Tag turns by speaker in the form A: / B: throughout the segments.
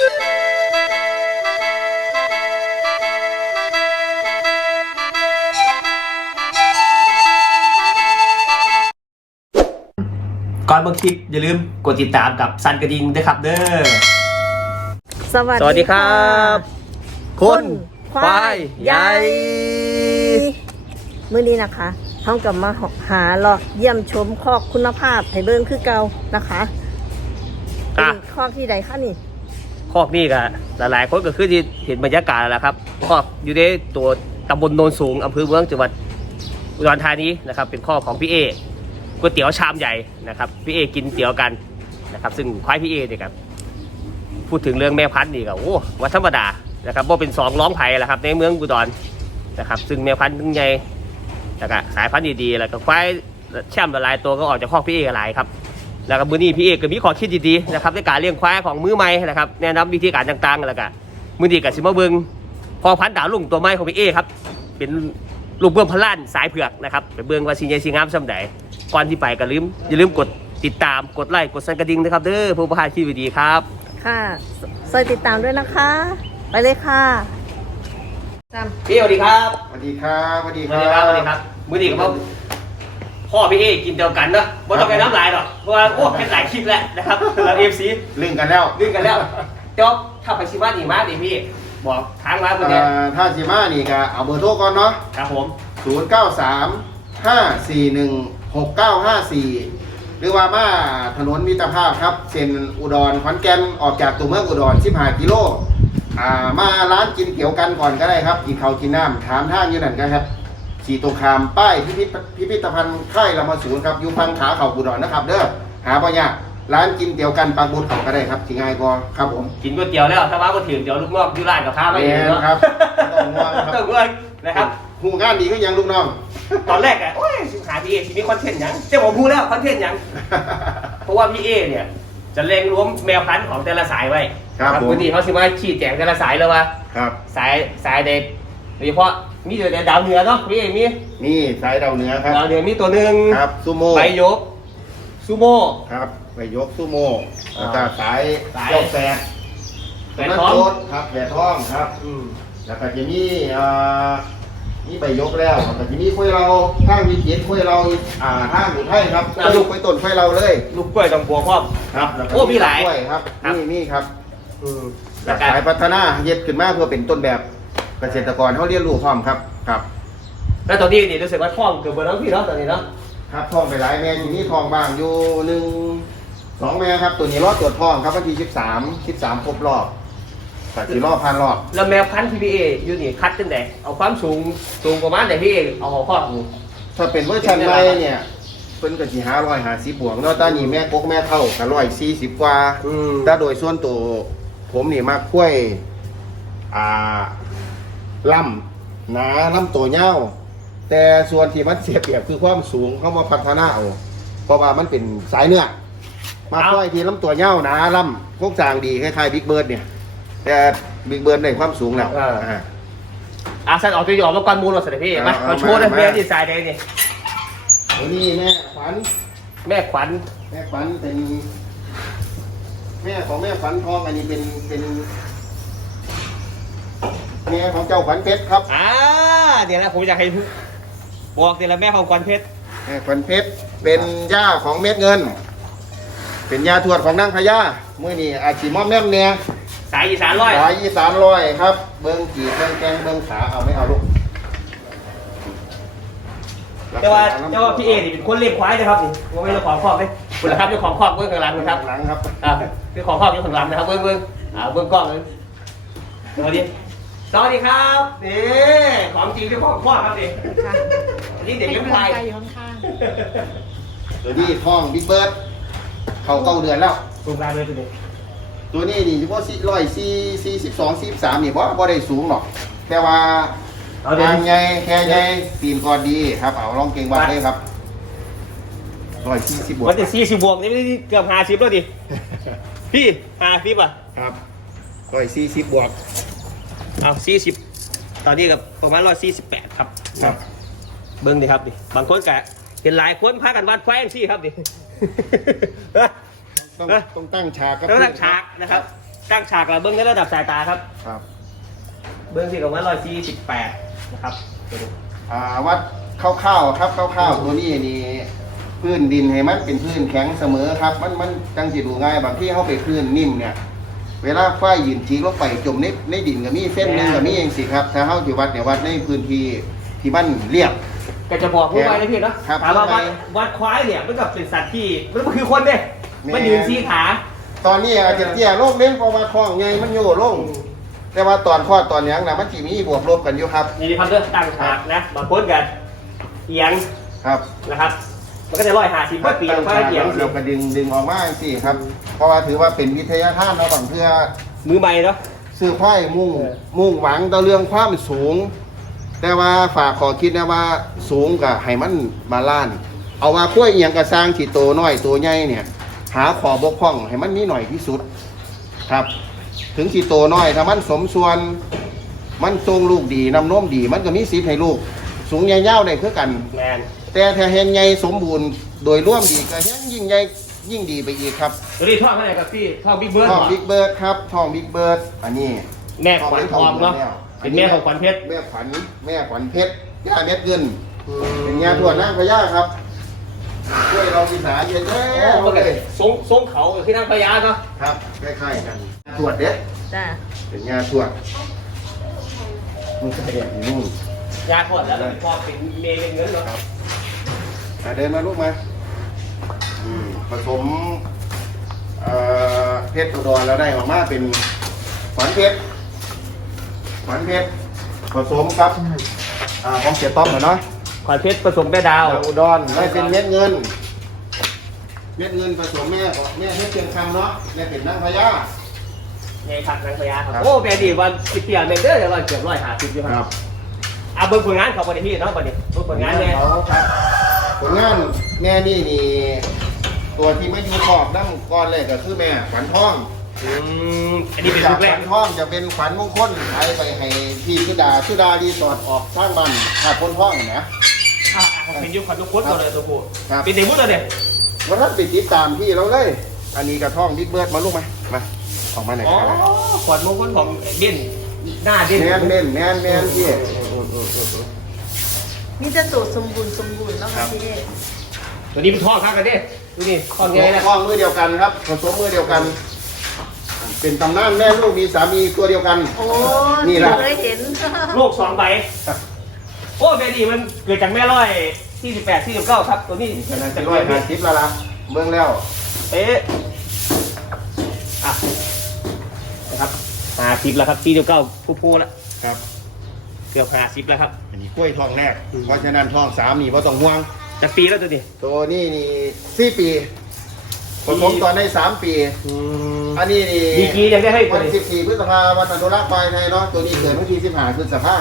A: ก่อนเบิ่งคลิปอย่าลืมกดติดตามกับซันกระดิ่งด้วยครับเด้อ
B: สวั
A: สดีครับคนควายใหญ่
B: มื้อนี้นะคะเขากลับมาหาเลาะเยี่ยมชมคอกคุณภาพให้เบิ่งคือเก่านะคะคอกที่ใดคะนี่
A: คอกนี่ก็หลายๆคนก็คือที่เห็นบรรยากาศแล้วครับคอกอยู่ในตัวตำบลโนนสูงอำเภอเมืองจังหวัดอุดรธานีนะครับเป็นคอกของพี่เอก๋วยเตี๋ยวชามใหญ่นะครับพี่เอกินเตี๋ยวกันนะครับซึ่งควายพี่เอเนี่ยครับพูดถึงเรื่องแม่พันธุ์นี่ก็โอ้ว่าธรรมดานะครับว่าเป็น2ร้องไผ่แหละครับในเมืองอุดรนะครับซึ่งแม่พันธุ์ใหญ่แล้วก็สายพันธุ์ดีๆแล้วก็ควายแช่มหลายตัวก็ออกจากคอกพี่เอหลายครับแล้วก็มื้อนี้พี่เอก็มีข้อคิดดีๆนะครับในการเลี้ยงควายของมือใหม่นะครับแนะนำวิธีการต่างๆแล้วก็มื้อนี้ก็สิมาเบิ่งพ่อพันธุ์ดาวลุ่งตัวใหม่ของพี่เอครับเป็นลูกเบิ้มพลันสายเผือกนะครับไปเบิ่งว่าสิใหญ่สิงามส่ำใดก่อนที่ไปก็อย่าลืมกดติดตามกดไลค์กดสั่นกระดิ่งนะครับเด้อผู้ประทานที่ดีครับ
B: ค่ะช่วยติดตามด้วยนะคะไปเลยค่ะ
A: พี่สวัสดีครับ
C: สวัสดีครับสวัสดีครับ
A: สวัสดีครับมื้อนี้ก็พ่อพี่เอกินเดียวกันเนาะบ่ต้องไปน้ำลายหรอกเพราะว่าโอ้เป็นหลายคลิปแล้วนะครับเราFC
C: ลึงกันแล้ว
A: จบถ้าไปชิมาดีมากดิพี่บอกทางมาคนนี้
C: ถ้าชิมานี่ก็เอาเบอร์โทรก่อนเนาะ
A: ครับผม
C: 0935416954หรือว่ามาถนนมิตรภาพครับเส้นอุดรขอนแก่นออกจากตัวเมืองอุดร15 กิโลมาร้านกินเตี๋ยวกันก่อนก็ได้ครับกินข้าวกินน้ำถามทางอยู่นั่นกันครับขี่ตรงคามป้ายพิพิธภัณฑ์ค่ายลำมาศูนย์ครับอยู่ฝั่งขาเขาอุดรนะครับเด้อหาบ่ยากร้านกินเตี๋ยวกันปากบุญเขาก็ได้ครับสิง่ายกว่าครับผม
A: กินก๋วยเตี๋ยวแล้วถ้าว่าบ่ถึงเดี๋ยวลูกน้องอยู่ร้านกับข้าวไม่เห็นเนาะ
C: ครับต้องง่วงครับ
A: ต้องง่วงนะครับ
C: หูงานดีก็ยังลูกน้อง
A: ตอนแรกอ่ะโอ้ยสิหาพี่เอสิมีคอนเทนต์หยังเจ้าผมพูดแล้วคอนเทนต์หยังเพราะว่าพี่เอเนี่ยจะเล็งรวมแมวพันธุ์ของแต่ละสายไว้
C: ครับ
A: วันนี้เขาสิมาชี้แจงแต่ละสายแล้วว่า
C: ครับ
A: สายเด็กโดยเฉพาะมีแต่ดาวเหนือเนาะพี่เอมี
C: นี่สายดาวเหนือครับ
A: ดาวเหนือมีตัวหนึ่ง
C: ครับซูโม่
A: ใบยกซูโม่
C: ครับใบยกซูโม่แล้วก็สายยกแฝด
A: ท้อง
C: ครับแฝดท้องครับแล้วก็จะมีนี่ใบยกแล้วแต่ทีนี้คุยเราข้างมีเจ็ดคุยเราห้างอยู่ไทยครับลูกไปต้นคุยเราเลย
A: ลูกกล้วยต้องบัวครอบ
C: ครับ
A: โอ้มีหลาย
C: กล้วยครับนี่ครับสายพัฒนาเย็ดขึ้นมาเพื่อเป็นต้นแบบเกษตรกรเขาเรียนรู้พร้อมครับครับ
A: แล้วตอนนี้นี่รู้สึกว่าท้องเกือบเบอร์น้องพี่เนาะตอนนี้เนาะ
C: ครับท้องไปหลายแม่ทีนี้ท้องบางอยู่1-2 แม่ครับตัวนี้รอดตรวจท้องครับวันที่13ครบรอบแต่ที่รอบพันรอบ
A: แล้วแมวพันธุ์ที่พี่เออยู่นี่คัดตั้งแต่เอาความสูงประมาณไหนพี่เอเอาหัวข้อ
C: ถ้าเป็นเวอร์ชันใหม่เนี่ยเป็นกะทิ150 บวกเนาะตอนนี้แม่กกแม่เท่ากับ140 กว่าถ้าโดยส่วนตัวผมนี่มาคุ้ยล่ำหนาล่ำตัวเงาแต่ส่วนที่มันเสียเปรียบคือความสูงเขามาพัฒนาเอาเพราะว่ามันเป็นสายเนื้อมาคุ้ยที่ล่ำตัวเงาหนาล่ำโครงสร้างดีคล้ายๆบิ๊กเบิร์ดเนี่ยแต่บิ๊กเบิร์ดในความสูงแล้ว
A: สันออกตัวออกมาก่อนมูลเราเสร็จพี่มาโชว์เลยแม่ที่สายแดงนี่
C: นี่แม่ขวัญ
A: เป็นแม่
C: ของแม่ขวัญทองอันนี้เป็นแม่ของเจ้าขวัญเพชรครับ
A: เดี๋ยวนะผมอยากให้บอกเดี๋ยวละแม่ของขวัญเพชร
C: แม่ขวัญเพชรเป็นย่าของเม็ดเงินเป็นยาทวดของนางพญาเมื่อนี้อาชีพมอมแนมเนี่ย
A: สายอีสานร้
C: อยครับเบิ้งกีบเบิ้งแกงเบิ้งขาเอาไม่เอาลูก
A: แต่ว่าพี่เอนี่เป็นคนเลี้ยงควายนะครับนี่ว่าไม่เจ้าของครอบเลยคุณนะครับเจ้าของครอบเบื้องข้างหลังนะครับ
C: หลังครับ
A: เจ้าของครอบอยู่ข้างหลังนะครับเบื้องกล้องเลยสวัสดีครับนี่ของจริงเจ้าของครอบครับนี่เด็กเลี้ยงควาย
B: อยู่ข้าง
C: ๆตัวนี้ท้องบิ๊กเบิร์ดเขา9 เดือนแล้ว
A: สูงรายเลย
C: ตัวนี้นี่เฉพาะ142-43นี่บ่ได้สูงหรอกแต่ว่าทางใหญ่แค่ใหญ่ปีนก่อนดีครับเอาลองเก่งวัดเลยครับ140 บวก
A: มันจะ40 บวกนี่ไม่ได้เกือบ50แล้วดิพี่50
C: ครับ140 บวก
A: เอา40ตอนนี้กับประมาณ148ครับเบิ้งดิครับดิบางคนกะเห็นหลายคนพากันวัดแควงซี่ครับดิ
C: ต้องตั้งฉากครับ
A: ต้องตั้งฉากนะครับตั้งฉากแล้วเบิ้งในระดับสายตาครับ
C: ครับ
A: เบิ้งที่กับว่า148นะครับ
C: วัดคร่าวๆครับคร่าวๆตัวนี้นี่พื้นดินให้มันเป็นพื้นแข็งเสมอครับมันจังสิดูง่ายบางที่เขาไปพื้นนิ่มเนี่ยเวลาฝ้ายยืนจีลงไปจมในดินก็มีเส้นหนึงก็มีเองสิครับถ้าเขาที่วัดเนี่ยวัดในพื้นที่ที่มันเรียบ
A: ก็จะบอกผู้ไว้เลยพี่เนาะ
C: ครับ
A: ถามว่าวัดควายเนี่ยมันกับเป็นสัตว์ที่มันคือคนเนี่ยมันยืน4 ขา
C: ตอนนี้อาจจะเตี้ยโลกเล่นเพราะว่าท้องไงมันโยลงแต่ว่าตอนคลอดตอนยังนะมันจีมีบวกลบกันอยู่ครับ
A: นี่พันเรื่องตั้งฉากนะบางคนกันเอียง
C: ครับ
A: นะครับมันก็จะ150ปีแล้วก็เอียง
C: เราก็ดึงออกมาสิครับ เพราะว่าถือว่าเป็นวิทยาทานเราะบางเพื่อ
A: มือใหม่เนาะ
C: ซื้อพ้อยมุ่งหวังต่อเรื่องความสูง แต่ว่าฝากขอคิดนะว่าสูงกับให้มันบาลานซ์เอาว่าขั้วเอียงกระสร้างที่โตน้อยตัวใหญ่เนี่ย หาขอบกพร่องให้มันมีหน่อยที่สุดครับ ถึงที่โตน้อยถ้ามันสมส่วนมันทรงลูกดีนำโน้มดี มันก็มีสิทธิ์ให้ลูก สูงใหญ่ยาวได้คือกัน
A: แมน
C: แต่ถ้าแห่งใหญ่สมบูรณ์โดยร่วมดีก็แห่งยิ่งใหญ่ยิ่งดีไปอีกครับ
A: ตัวนี้ท่อเท่าไหร่ครับพี่ท่อบิ๊กเบิร์ด
C: ทองบิ๊กเบิร์ดครับทองบิ๊กเบิร์ดอันนี้
A: แม่ขวัญทองเนาะเป็นแม่ของขวัญเพชร
C: แม่ขวัญเพชรย่าเม็ดเงินเป็นยาถั่วนั่งพญาครับช่วยเราศึกษาเยอะแยะ
A: โอเคทรงเขาที่นั่งพญาเนาะ
C: ครับคล้ายๆกันตรวจเด็ด
B: จ้า
C: เป็นยาตรวจมันก็แอบอยู่นู่น
A: ยาขวดแล้วพอเป็นเมย์เป็นเงินเนาะ
C: เดินมาลูกมาผสมเพชรอุดรแล้วได้ออกมาเป็นขวัญเพชรผสมครับของเสียต้อมเนาะ
A: ขวัญเพชรผสมแม่ดาว
C: อุดรได้เป็นเม็ดเงินผสมแม่เพชรเชียงคำเนาะได้เป็นนางพญา
A: ไงครับนั่งพญาครับ
C: ครับ
A: โอ้แม่ดีวันสิบปีเมนเดอร์เดี๋ยวเราเกือบ150อยู่ครับเอาเบิ่งผลงานเขาบริพี่เนาะบัดนี้เบิ่งผลงานเนี่ย
C: เขาครับผลงานแม่นี่ตัวที่ไม่อยู่ขอบน้ำก้อนเลยก็คือแม่ขวัญทอง
A: อันนี้เป็น
C: จา
A: ลู
C: ก
A: ก
C: ข
A: แรก
C: วัญทองจะเป็นขวัญมงคลขายไปให้พี่สุดารีสอร์ทออกสร้างบ้านขาดพ้นท้องนะ
A: เป็นยุคขวัญลูกคุดเลยตัวกู
C: ครับ
A: เป็นเด็กมุดเลย
C: วันนั้นไปติดตามพี่เราเลย อันนี้กระท่องบิ๊กเบิร์ดมาลูกมาออกมาหน่อย
A: อ๋อ
C: ครับ
A: ขวัญมงคลของเด่นหน้าเด่น
C: แน่นพี่
B: มีแต่ตัวสมบูรณ์แล้วค่ะพี่เอ
A: ตัวนี้เป็นท่อข้างกันดิดูนี่ท่อไงนะ
C: ท้องมือเดียวกันครับผสมมือเดียวกัน เป็นตำนานแม่ลูกมีสามีตัวเดียวกัน
B: โอ้
C: นี่แหละ
B: เคยเห็น
A: ลูก2 ใบโอ้แม่ดีมันเกิดจากแม่48 49ครับตัวนี้
C: ขนาดจะ150แล้วล่ะเมืองแล้ว
A: เอ๊ะอ่ะนะครับ50แล้วครับ49พูแล้ว
C: ครับ
A: เกือบ50แล้วครับ
C: อันนี้กล้วยทองแรก เพราะฉะนั้นทอง3นี่ว่าต้องห่วง
A: จากปีแล้วตัวนี้
C: ตัวนี่4 ปีผสมตอนได้3 ปี อันนี้นี่
A: ดีกียังได้ให้ตัว
C: วัน
A: นี้
C: 14 พฤษภาวันอนุรักษ์ควายไทยเนาะตัวนี้เกิดวันที่15 พฤษภา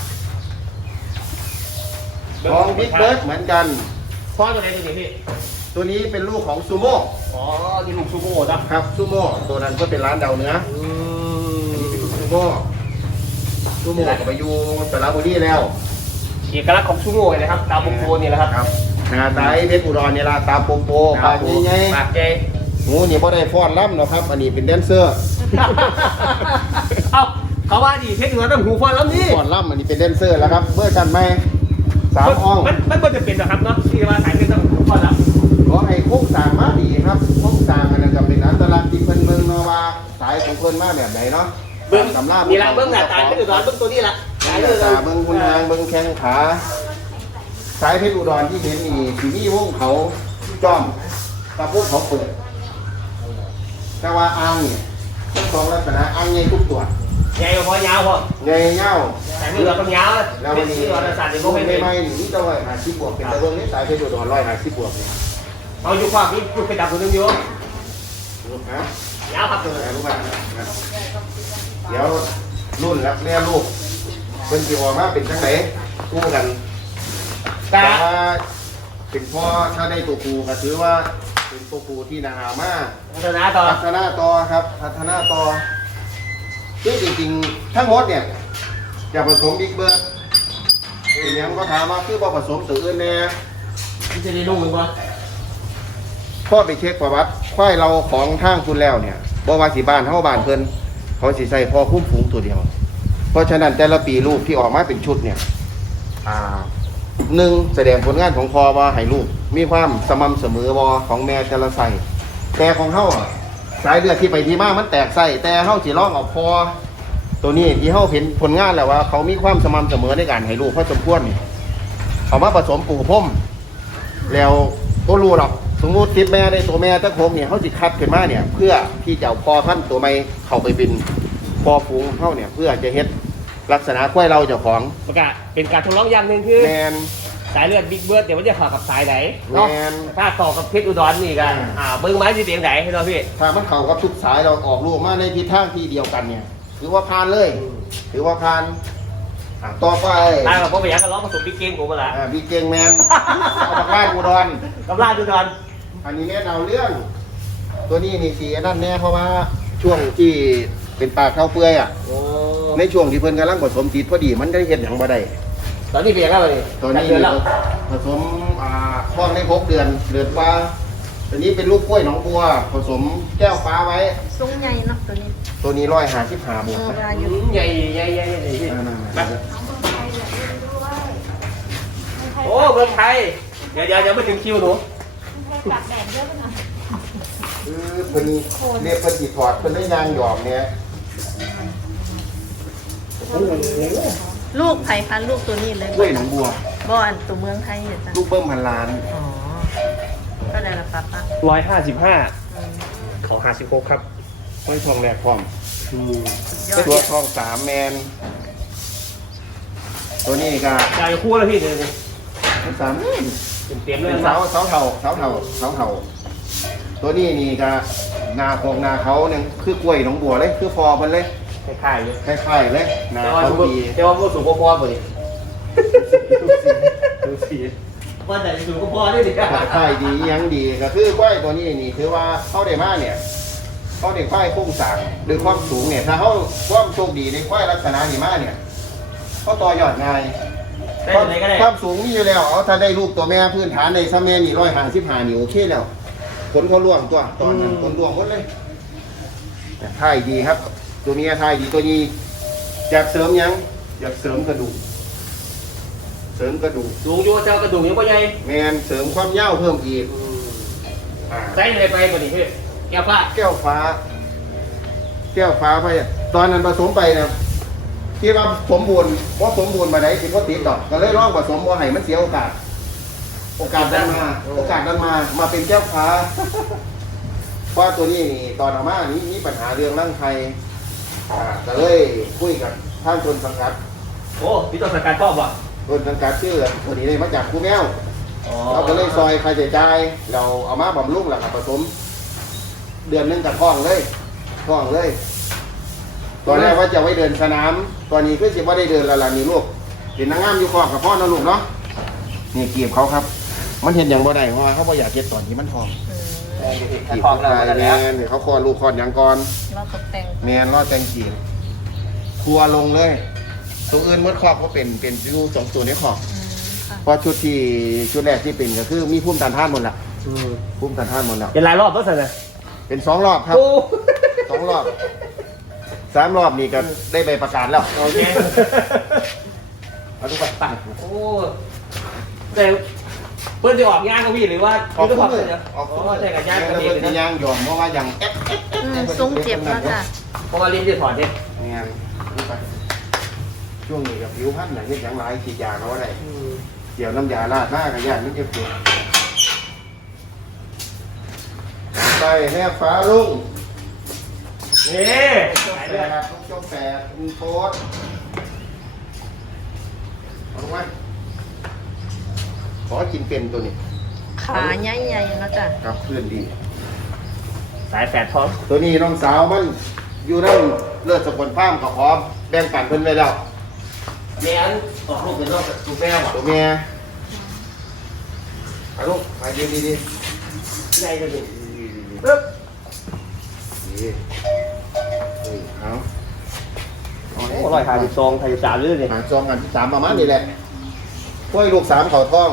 C: ของบิ๊กเบิร์ดเหมือนกัน
A: พ่อตัวไหนตัวนี้พี่
C: ตัวนี้เป็นลูกของซูโม่
A: อ๋อที่ลูกซูโม่นะครับ
C: ซูโม่ตัวนั้นก็เป็นร้านเดาเนื้อซูโม่ก็ไปอยู่สระบุรีแล้ว
A: เอกลักษณ์ของซูโม่เลยนะครับตาโปโปนี่แหละครับ
C: ครับหน้าตาเพชรอุดรเนี่ยละตาโปโปปากใหญ่
A: ปากใหญ่
C: ๆหูนี่บ่ได้ฟ้อนล่ำเนาะครับ อันนี้เป็นแดนเซอร์
A: เอ้าเขาว่าดีเพชรเหนือต้องหูฟันแล้วนี่
C: ฟ้อนล่ำอันนี้เป็นแดนเซอร์แล้วครับเมื่อกันไหม3 ห้อง
A: มันควรจะเป็นนะครับเนาะที่ว่าสายเงินต้องหูฟันแล้ว
C: ขอให้โค้งสร้างมาดีครับโค้งสร้างอันนั้นก็เป็นอัตลักษณ์ที่เพิ่นเบิ่งเนาะว่าสายของเพิ่นมาแบบไหนเนาะ
A: เบิ้ง
C: ตำรา
A: มีละเบิ้งหน้าตาเพชรอุดรเบิ้งตัวนี้ละ
C: สายตาเบิ้งคุณทางเบิ้งแข้งขาสายเพชรอุดรที่เห็นนี่สีนี่วงเขาจ้อมกับพวกเขาเปิดแต่ว่าอ่างเนี่ยทั้งสองลักษณะอ่างใหญ่ทุกตัว
A: ใหญ่พอยาวพอ
C: ใหญ่เง่า
A: แต่เพชรอุดรต้องยาว
C: แล้ว
A: เพ
C: วัน
A: ชร
C: นี้
A: อุดรศาสตร์จะ
C: ล
A: ไม่
C: ง
A: เป็น
C: ไม่นี่จะ150 บวกเป็นตะเบิ้งนี่สายเพชรอุดร150 บวกเนี่ย
A: เอาอยู่ความนี้ไปดับตัวนึงอยู่
C: ฮะ
A: ยาวครับตัว
C: ไหนรู้ป่ะเดี๋ยวรุ่นแล้วแม่ลูกเป็นกี่ออกมาเป็นจังไหนคู่กัน
A: แต่
C: แต่ว่าเป็นพ่อถ้าได้ตัวครูก็ถือว่าเป็นตัวครูที่นาหามาก
A: พัฒนาต่อ
C: พัฒนาต่อครับพัฒนาต่อซึ่งจริงๆทั้งหมดเนี่ยจะผสมบิ๊กเบิร์ดเป็นยังก็ถามว่าคือบ่ผสมตัวอื่นแน่
A: ที่จะได้นุ่งหรือเปล่า
C: พ่อไปเช็คประวัติควายเราของทางคุณแล้วเนี่ยบ่ว่าสิบ้านเฮาบ้านเพิ่นเขาสิใส่พอคุ้มฝูงตัวเดียว เพราะฉะนั้นแต่ละปีลูกที่ออกมาเป็นชุดเนี่ยหนึ่งแสดงผลงานของพอว่าให้ลูกมีความสม่ำเสมอบ่ของแม่แต่ละใส่แต่ของเฮาอะสายเลือดที่ไปที่มามันแตกใส่แต่เฮาสิลองเอาพอตัวนี้ที่เฮาเห็นผลงานแล้วว่าเขามีความสม่ำเสมอในการให้ลูกพอสมควรนี่เอามาผสมปู่พ่มแล้วก็รู้หรอกสมมุติติดแม่ได้ตัวแม่ตะโคมเนี่ยเขาสิคัดขึ้นมาเนี่ยเพื่อที่จะเอาพอพันธุ์ตัวไม่เข้าไปเป็นพอฝูงเฮาเนี่ยเพื่อจะเฮ็ดลักษณะกล้วยเราเจ้าของ
A: มันก็เป็นการทดลองอย่างหนึ่งคือ
C: แมน
A: สายเลือดบิ๊กเบิร์ดเดี๋ยวมันจะเข้ากับสายไหนเนาะ
C: แม่น
A: ถ้าต่อกับเพชรอุดรนี่กันเบิ้งไม้ที่เตียงไหนให้เราพี่
C: ถ้ามันเข้ากับทุกสายเราออกลูกมาในทิศทางที่เดียวกันเนี่ยถือว่าผ่านเลย ถือว่าผ่านต่อไป
A: ตายกับพ่อไปยังกันล้อผสมบิ๊กเกมผมมาละ
C: บีเกงแมนเอาปากกาอุดร
A: กับลาดอุดร
C: อันนี้แน่นเอาเรื่อง ตัวนี้นี่สีนั่นแน่เพราะว่าช่วงที่เป็นปากเข้าเปื่อยอ่ะ
A: โอ้
C: ในช่วงที่เพิ่นกำลังผสมติดพอดีมันได้เห็นอย่างบ่ได้
A: ตอนนี้เป็นยังไงบ้างนี่
C: ตอนนี้
A: เดือนแล้ว
C: ผสมท้องได้6 เดือนเดือนกว่าตัวนี้เป็นลูกกล้วยหนองบัว ผสมแก้วฟ้าไว้
B: สูงใหญ่เนาะตัวนี้
C: ตัวนี้155บวก
B: เว
C: นะ
B: ลาอยู่
A: ใหญ่พี่
C: นั่น
A: มา
C: ๆ
A: โอ้เมืองไทยเดี๋ยวไม่ถึงคิวหนู
C: คือเพิ่นเรียกเพิ่นสิถอดเพิ่นได้ยางหยอมเนี่ย
B: ลูกไผ่พันธุ์ลูกตัวนี้เลย
C: กล้วยหนองบัว
B: บ่อันตัวเมืองไทยเนี่ยจ้ะ
C: ลูกเบิ้มพันล้าน
B: อ๋อก็ได้ละปั๊บปะ
A: 155ของ56ครับ
C: ห้อยทองแรกพร้อม
B: ยอด
C: ตัวทอง3แมน ตัวนี้ก็
A: จ่ายคู่แล้วพี่เดี๋ยว
C: สาม
A: เตรียมเล
C: เป็
A: ย
C: นเสาเท่าตัวนี้นี่ก็นาโคงนาเขาเนี่ยคือกล้วยหนองบัวเลยคือฟอมันเลย
A: คล้ายๆอยู่
C: คล้ายๆเลยนา
A: แต่ว่า
C: เขาดี
A: มันสูงกว่าพอบ่ดิว่าแต่สูงกว่าพอด้วยดิ
C: คล้ายดียังดีก็คือกล้วยตัวนี้นี่คือว่าเขาได้มาเนี่ยเขาได้ควายโค้งสร้างโดยความสูงเนี่ยถ้าเขาความโชคดีในควายลักษณะนี้มาเนี่ยเขาต่อยอดง่าย
A: ได้ไหนก็ได้
C: ความสูงมีอยู่แล้วเอาถ้าได้ลูกตัวแม่พื้นฐานในซ้ำแม่นี่155นี่โอเคแล้วผลเขาล่วงตัวตอนนั้นผลล่วงหมดเลยแต่ท่ายดีครับ ตัวเมียท่ายดีตัวนี้อยากเสริมยังอยากเสริมกระดูกเสริมกระดูก
A: สูงอยู่เจ้ากระดูกยังบ่ใหญ่
C: แมนเสริมความยาวเพิ่มอีก
A: ใส่อะไรไปบ่ดิพี่แก้วฟ้า
C: แก้วฟ้าไปตอนนั้นผสมไปนะคิดว่าสมบูรณ์ว่าสมบูรณ์มาไหนคิดว่าติดดอกก็เลยลองผสมว่าให้มันเสียโอกาสนั้นมาเป็นแก้วฟ้า เพราะตัวนี้นี่ตอนออกมานี่มีปัญหาเรื่องร่างไทยก็เลยคุยกับท่านชนสังกัด
A: โอ้พี่ต้องสังกัดชอบว่ะ
C: ชนสังกัดชื่อตัวนี้เลยมาจากครูแมวเราก็เลยซอยค่าใช้จ่ายเราเอามาบำรุงแล้วก็ผสม เดือนหนึงกับท้องเลยตอนแรกว่าจะไว้เดินสนามตอนนี้เพื่อจะว่าได้เดินแล้วล่ะนี่ลูกเห็นนางงามอยู่คอกกับพ่อนะลูกเนาะนี่เกีบเขาครับ มันเห็นอย่างบ่ได้เพราะว่าเขาบ่อยากเก็บตอนที่มันท้อง กีบ
A: ขอ
C: เขา
A: งเรา
C: ตายแม
A: แล้ว
C: นเขาคลอดลูกคลอดอย่างก่อน
B: เราตกแต่ง
C: แมนรอดแตงกีบครัวลงเลยตัวอื่นมดครอบก็เป็นอยู่2 ตัวในครอบ
B: ค่ะ
C: เพราะชุดแรกที่เป็นก็คือมีภูมิต้านทานหมดละภูมิต้านทานหมดแล้ว
A: เป็นหลายรอบแล้วสินะ
C: เป็น2 รอบครับ
A: โอ้
C: 2 รอบ 3 รอบนี่ก็ได้ใบประกาศแล้ว
A: โอเค
C: เอาทุกไป
A: โอ้แต่เพื่อนจะออกงานกับพี่หรือว่า
C: ออก
A: ทุ
C: ทุ
A: ก
C: ก
A: คน
C: มือ
A: เนี่ย
C: ออกทุก
A: ใช่กับย่างกับ
C: แล้ว
A: พี่
C: เพิ่นจะย่างยอมเพราะว่าอย่างเอ๊ะ
B: สูงเจ็บแล้วจ้ะ
A: เพราะว่าลิ้นจะถอดเนี่ย
C: งานนี่ไปช่วงนี้กับผิวพรรณน่ะเฮ็ดหยังหลายฉีดยาเขาว่าได้เดี๋ยวน้ำยาราดหน้ากับยามันเจ็บปวดไปแห่ฟ้าลุง
A: นี่
C: จบ
A: หาย
C: แป
A: เลือด
C: ดจบ8มีโพสเอาลงมาขอกินเป็นตัวนี้
B: ขาใหญ่ๆแล้วจ้ะ
C: ครับเพื่อนดี
A: สายแฝดท้อง
C: ตัวนี้น้องสาวมันอยู่นั่นเลือดสกุลฟ้ามกับพร้อมแบ่งปันเพิ่นไว้แล้ว
A: แม่นออกลูกเป็นรอบลูกแม่ว่ะ
C: ตัวแม่เอาลูกไปดีดีดี
A: ใหญ่เลยดิ
C: ปึ๊บดีเอา
A: โอ้152 เลยเนี่ย
C: หาจองกันที่3ประมาณนี้แหละกล้วยลูก3เขาท้อง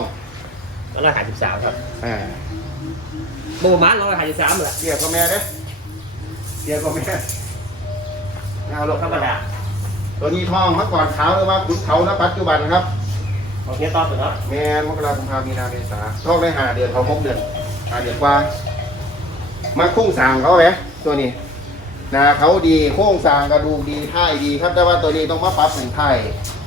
A: 153ครับ
C: อ่า
A: โบมัน153แหละ
C: เรียกพ่อแม่เด้เดียวก็แม่เอาลง
A: ธรรมดา
C: ตัวนี้ทองเมื่อก่อนขาวหรือว่าขุนเขาณปัจจุบันครับ
A: โอเคต่อสุดเนาะ
C: แม่มกราคมพามีนาเมษาทองได้5 เดือนเขา6 เดือน5 เดือนกว่ามาโค้งสร้างเขาไหมตัวนี้นาเขาดีโค้งสร้างกระดูกดีท่ายดีครับแต่ว่าตัวนี้ต้องมาปรับเป็นท่าย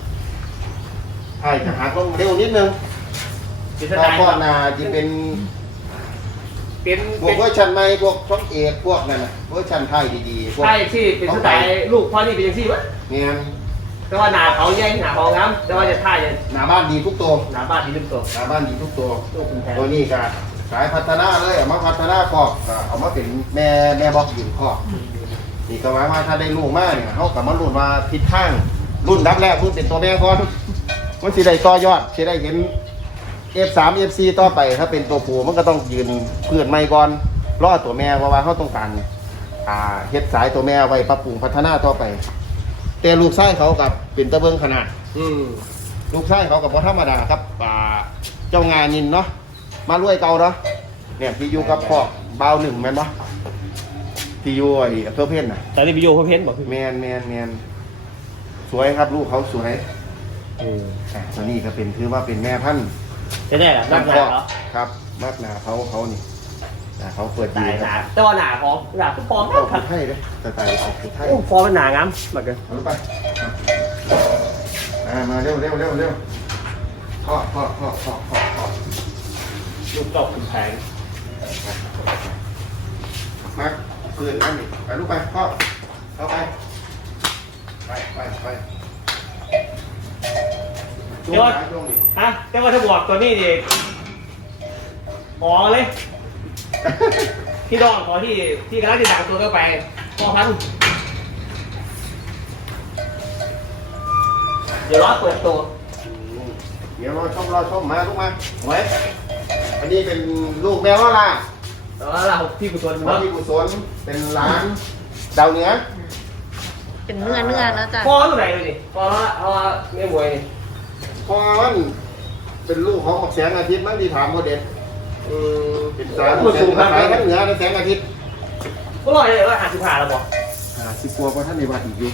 C: จะหาต้องเร็วนิดนึง
A: เป็นส
C: ถ้า
A: ไตล์
C: พ่อนาจะเป็น
A: เป็น
C: พวกเวอร์ชันใหม่พวกช่องเอกพวกนั่นนะเวอร์ชันไทยดีๆพวก
A: ใช่ที่เป็นสไตล์ลูกพ่อนี่เป็นยังซี่วะ
C: เงี้ย
A: แต่ว่าหนาเขาแย่งหนาเขางามแต่ว่าจะท่าจะ
C: หน้าบ้านดีทุกตัว
A: หนาบ้านที่ลึกตัว
C: หน้าบ้านดีทุกตัว
A: ลูกคุณแทน
C: ตัวนี้ก็สายพัฒนาเลยเอามาพัฒนาคอกก็เอามาเป็นแม่บล็อกยืนคอกนี่ก็หมายว่าถ้าได้ลูกมากเนี่ยเขากับมารุ่นมาทิศทางรุ่นดับแรกรุ่นเป็นตัวแม่ก่อนมันสิได้ต่อยอดสิได้เห็น F3 FC ต่อไปถ้าเป็นตัวผู้มันก็ต้องยืนเพื่อนไม่ก่อนรอตัวแม่เพราะว่าเขาต้องการเฮ็ดสายตัวแม่ไว้ปรับปรุงพัฒนาต่อไป แต่ลูกไส้เขากับเป็นตะเบิงขนาด ลูกไส้เขากับพอธรรมดาครับเจ้างานนินเนาะมาลุยเก่าเนาะเนี่ยที่อยู่กับพ่อเบาหนึ่งแม่นเนาะที่อยู่ไอ้อำเภอเพ่นน่ะ
A: ตอนนี้ไปโยเขาเพ้นบอกคือ
C: แมนสวยครับลูกเขาสวยตัวนี้ก็เป็นถือว่าเป็นแม่พันธุ์
A: จะได้แหละนักหนาเหรอ
C: ครับมากหนาเขานี่เขาเปิด
A: ตา
C: ดี
A: ยห
C: ค
A: นา
C: รับ
A: แต่ว่าหนาของหนาคือฟอง
C: ออกคือไทยเลยแต่ตายออกคือไทย
A: โอ้ฟองมันหนางามเหมือนกัน
C: เอาไปมาเร็วพ่อ
A: ลูกตกคุณแพง
C: มาปืนอันนี้ไปลูกไปพ่อเข้าไปช่วงนี้
A: ฮะแต่ว่าถ้าบอกตัวนี้ดิขอเลยพี่ดองขอที่กำลังจะดังตัวก็ไปพอพันเดี๋ยวรอเปิดตัว
C: เดี๋ยวรอชมมาลูกมาไว้อันนี้เป็นลูกแมวล่ะ
A: แล้วเราพี่กุศล
C: พ่อ
A: เนาะ
C: ที่กุศลเป็นร้านดาวเหนือ
B: เป็นเนื้อนะจ๊ะ
A: พอตัวไหนเลยดิพอแล้วเอาไม่บวยนี่
C: พอมันเป็นลูกของแสงอาทิตย์มันที่ถามโมเดลเป็นสาย
A: มันสูงครับ
C: สายเหนือและแสงอาทิตย์
A: ก็ลอยเลยว่า55แล้วบอก
C: สิบกว่าท่านในวัดอีกอยู่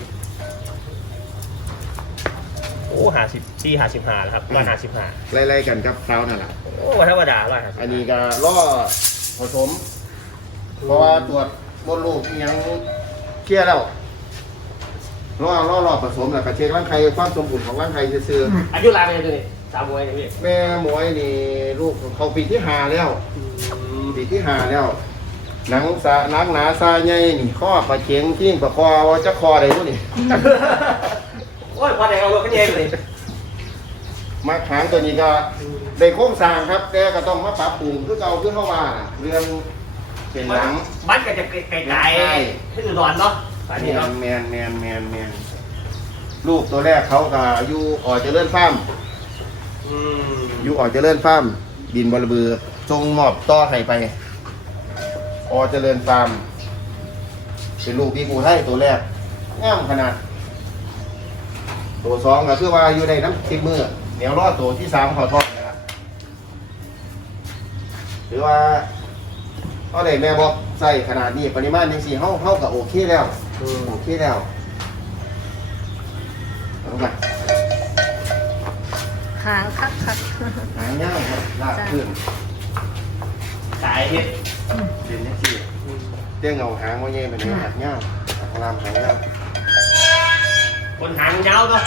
A: โอ้54แล้วครับ155
C: ไล่ๆกันครับคราวนั่นแหละ
A: โอ้ธรรมดา155
C: อันนี้ก็ล่อผสม เพราะว่าตรวจมดลูกยังเคลียร์แล้วล่อผสมแล้วก็เช็คร่างไข่ความสมบูรณ์ของร่างไข่ซื่อ
A: อายุรายเป็นยังไงสามบวยเนี่ยพี่
C: ๆแม่หมวยนี่ลูกเขาปีที่5แล้วปีที่5แล้ว หนังหนาซาใหญ่นี่ข้อปลาเข็งทิ้งปลาคอว่าจะคออะไรพวกนี้
A: โอ้ยวันไหนเอารถกันเองเลย
C: มาหางตัวนี้ก็ได้โค้งสร้างครับแต่ก็ต้องมาปรับปรุงคือเก่าคือเข้าว่าน่ะเรื่องเป็นหลัง
A: มันก็จะไกลๆให้ดูดอนเนาะสาย
C: แม
A: นี้เนาะ
C: นลูกตัวแรกเขาก็อยู่อ่อเจริญฟาร์มอยู่อ่อเจริญฟาร์มบินบอลเบือทรงมอบต่อให้ไปอ่อเจริญฟาร์มเป็นลูกพี่กูให้ตัวแรกงามขนาดตัว2ก็คือว่าอยู่ในน้ำ10 มือเดี๋ยวรอตัวที่3เขาทอดนะครับหรือว่าเขาได้แม่บอกใส่ขนาดนี้ปริมาณนี้สิเขากับโอเคแล้วโอเคแล้วเอาไป
B: หางคัก
C: หางย่างครับลากขึ้น
A: สายเฮ็ด
C: เด่นยังสิเตี้ยงเอาหางว่าเย่เป็นเนื้อหักย่างหักลามหางย่าง
A: คนหางยาวเนาะ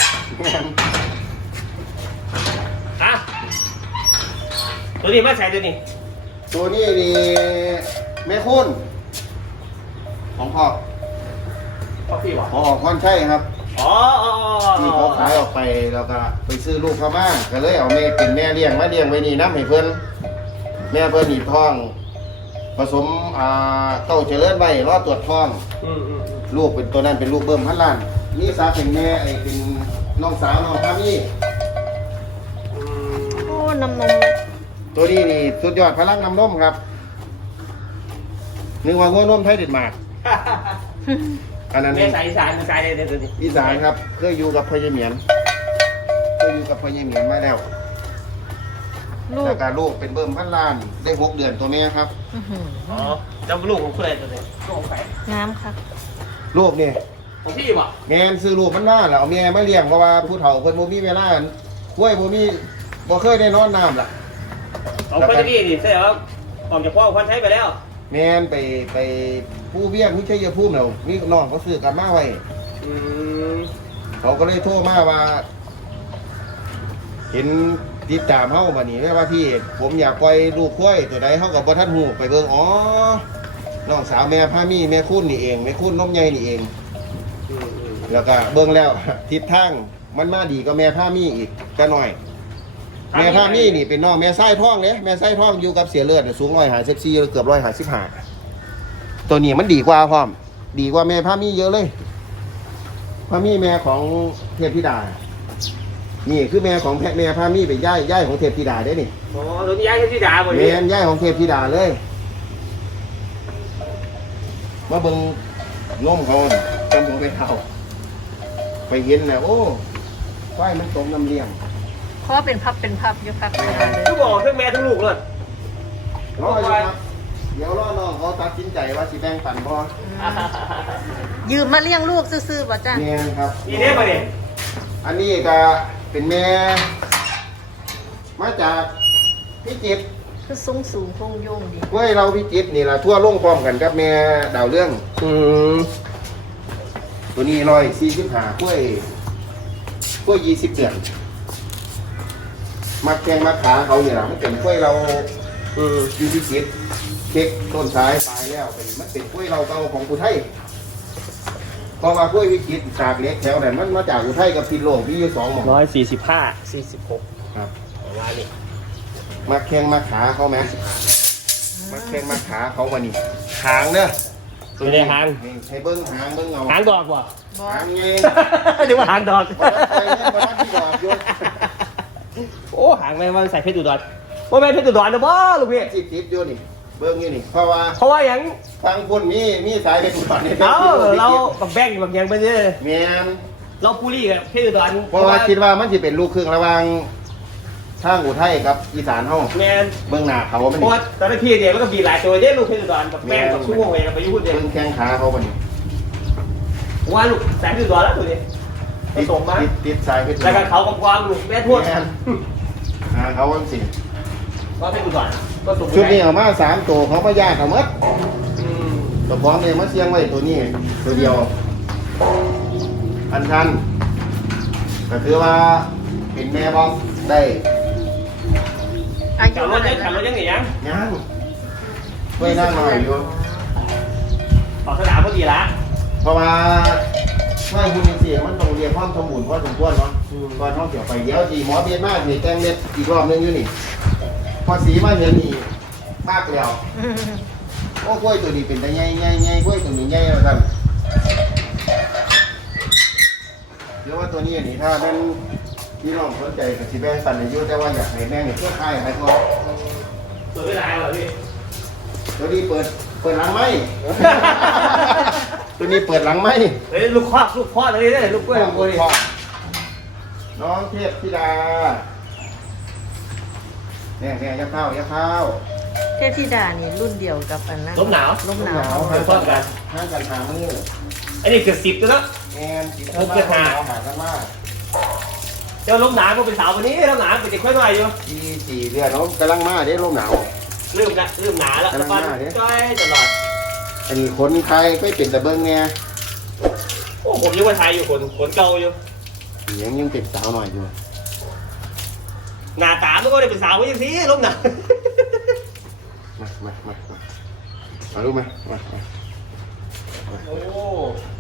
A: อ่ะตัวนี้มาใส่ตัวนี้
C: ตัวนี้นี่แม่คุณของพ่อ
A: พ่อพี่วะ
C: พอออกคอนใช่ครับ
A: อ๋อ
C: ที่เขาขายออกไปแล้วก็ไปซื้อลูกเขามาก็เลยเอาแม่เป็นแม่เลี้ยงมาเลี้ยงไว้นี่น้ำให้เพิ่นแม่เพิ่นหนีบท้อง ผสมเต้าเจริญไว้รอตรวจท้อง ลูกเป็นตัวนั้นเป็นลูกเบิ่มพันล้านนี่สาเป็นแม่ไอ้เป็นน้องสาวน้องพามี
B: ๆโอ้น้ำนม
C: ตัวนี้นี่สุดยอดพลังน้ำนมครับนึกว่างัวนมไทยเด็ดมากอันนั้น
A: แม่สายอีสานสายเด็ดตัวนี้
C: อีสานครับเคยอยู่กับพญาเหมียนมาแล้ว
B: ลูก
C: แล้วก็ลูกเป็นเบิ่มพันล้านได้6 เดือนตัวแม่ครับ
B: อื้อหือ
A: อ๋อเจ้าลูกของคุณอะไรตัวนี้ลูกของใคร
B: งามค่ะ
C: ลูกนี่
A: ของพี่ป่ะ
C: แม่นซื้อลูกมันมาแล้วเอาแม่มาเลี้ยงเพราะว่าผู้เฒ่าเพิ่นบ่มีเวลาป่วยบ่มีบ่เคยได้นอนน้ำล่ะ
A: ของคนที่นี่แสดงว่าออกจากพ่อควันใช้ไปแล้ว
C: แม่นไปผู้เวียงผู้ชัยภูมิแล้วมีน้องเขาซื้อกลับมาไว้
A: อืม
C: เขาก็เลยโทรมาว่า เห็นติดตามเฮาบัดนี้เลยว่าพี่ผมอยากปล่อยลูกควายตัวใดเฮาก็บ่ทันฮู้ไปเบิ่งอ๋อน้องสาวแม่พามีแม่คุณนี่เองแม่คุณนมใหญ่นี่เอง แล้วก็เบิ่งแล้ว ทิศทางมันมาดีก็แม่พามีอีกก็หน่อย แม่พามีนี่เป็นน้องแม่ไส้ท้องเนี่ยแม่ไส้ท้องอยู่กับเสียเลือดสูง154เกือบ155ตัวนี้มันดีกว่าพร้อม ดีกว่าแม่พามีเยอะเลยพามีแม่ของเทพธิดา นี่คือแม่ของแม่พามีเป็นย่ายของเทพธิดาได้นี่
A: อ๋อตัวนี้ย้ายที่ด่าหมดเล
C: แม่
A: ย
C: ย่ายของเทพธิดาเลย มาเบิ่งนมเขาจำผมไปเท่าไปเห็นนะโอ้ควายมันตรงน้ำเลี้ยง
B: เพราะว่าเป็นพับอยู่พับเลยเลย
A: ทุกบอกทั้งแม่ทั้งลูกเลย
C: รออยู่ครับเดี๋ยวรอน้องเขาตัดสินใจว่าสิแบ่งปันบ่
B: ยืมมาเลี้ยงลูกซื่อๆป่ะจ้ะ
C: แม่นครับ
A: นี่เนี่ยมาเนี่ย
C: อันนี้ก็เป็นแม่ มาจากพิจิตร
B: คือสูงโคงโยงดี
C: กล้วยเราพิจิตรนี่ล่ะทั่วลงพร้อมกันกับแม่ดาวเรื่อง
A: อืม
C: ตัวนี้145กล้วย20 เดือนมาแกงมาขาเขาเนี่ยล่ะมันเป็นกล้วยเรา
A: อืม
C: อยู่พิจิตรเช็คต้นสายตายแล้วมันเป็นกล้วยเราเก่าของอุทัยเพราะว่ากล้วยวิจิตรจากเล็กแถวนั้นมันมาจากอุทัยกับพิษณุโลกมีอยู่2หม่อง
A: 145 46
C: ครับ
A: ประมาณนี้
C: มาแข้งมาขาเขาไหมมาแข้งมาขาเขามานี่หางเนอะ
A: ตัวนี้หาง
C: นี่ให้เบิ้งหางเบิ้งเอา
A: หางดอกว่ะ
B: บอ
C: หางเงี้ย
A: เดี๋ยวว่าหางดอก
C: ไปเนี่ยมาที่ดอกโยน
A: โอ้หางแม่ว่าใส่เพชรอุดรว่าแม่เพชรอุดรนะบ่ลูกพี่
C: จิบโยนนี่เบิ้งอยู่นี่เพราะว่า
A: เพราะว่าอย่าง
C: ทางคนมีสายเป็นอุปกรณ์ใน
A: เราบักแบงบักยังไปเรื่อย
C: แมน
A: เราปูรี่กับเพชรอุดร
C: เพราะว่าคิดว่ามันจะเป็นลูกครึ่งระหว่างทางอุทัยกับอีสานห้อง
A: แมน
C: เบิ้งหน้าเขามัน
A: เพราะว่าตอนนั้นพี่เนี่ยมันก็บีหลายตัวเด้ลูกเพชรอุดรบักแบงบักชั่วโมงเองไปยุ่งเดียว
C: เบิ้งแข้งขาเขามัน
A: ว่าลูกแสงเพชรอุดรแล้วตัวนี้ผสมมา
C: ติดสายเป็น
A: แล้วก็เขากับความลูกแม่ทวด
C: แมนเขาวันสิ
A: ก็เพชรอุดรก็สม
C: ชุดนี้เอามา3 ตัวเขามาย่างเอาหมด
A: อืม
C: ตัวพร้อมเลยมาเสียงไว้ตัวนี้ตัวเดียว อันทันก็คือว่าเป็นแม่บอกได้
B: อายุ
A: ขับรถยังขับรถยังไงยัง
C: ยังไว้นั่งหน่อยอยู่
A: ขอสนามพอดีละ
C: เพราะว่าถ้าคุณเสียมันต้องเรียนความสมบูรณ์พอสมควรเนาะก่อนท้องเกี่ยวไปเดี๋ยวจีหมอเบียดมากนี่แจ้งเล็ดอีกรอบนึงอยู่นี่ พอสีมาเห็นนี่มากแล้ว โอ้กล้วยตัวนี้เป็นแต่ใหญ่กล้วยตัวนี้ใหญ่แล้วท่านเดี๋ยวว่าตัวนี้นี่ถ้าเป็นพี่น้องสนใจกับสีแบงปันอายุแต่ว่าอยากให้แม่งเพื่อค่ายให้ก็
A: ตัวไม่ลายเหรอพี่
C: ตัวนี้เปิดหลังไหม ตัวนี้เปิดหลังไหม
A: เฮ้ยลูกครอบลูกพ่อเลยเนี่ยลูกกล้วยของกูนี่
C: น้องเทพธิดาเนี่ยยักเข้า
B: เทพธิดานี่รุ่นเดียวกับอันนั้น
A: ลมหนาว
B: ลมหนาว
C: ห่างกันหามือ
A: อันนี้เกือบ10แล้ว
C: แอนติดเข้ามาเอาหากันว่า
A: เจ้าลมหนาวก็เป็นสาววันนี้ลมหนาวเป็นเด็กค่อยหน่อยอยู่
C: ที่4 เดือนเขากำลังมาเด้ลมหนาว
A: เริ่มหนาแล้วฟันจ้อยตลอด
C: อันนี้คนไทยก็เป็นแต่เบิ้งไง
A: โอ้ผมยังว่าไทยอยู่คนเก่าอยู่
C: ยังเป็นสาวหน่อยอยู่
A: หน้าตามันก็ได้เป็นสาวอย่างนี้ลมหนาว
C: มาลูกมา
A: โอ้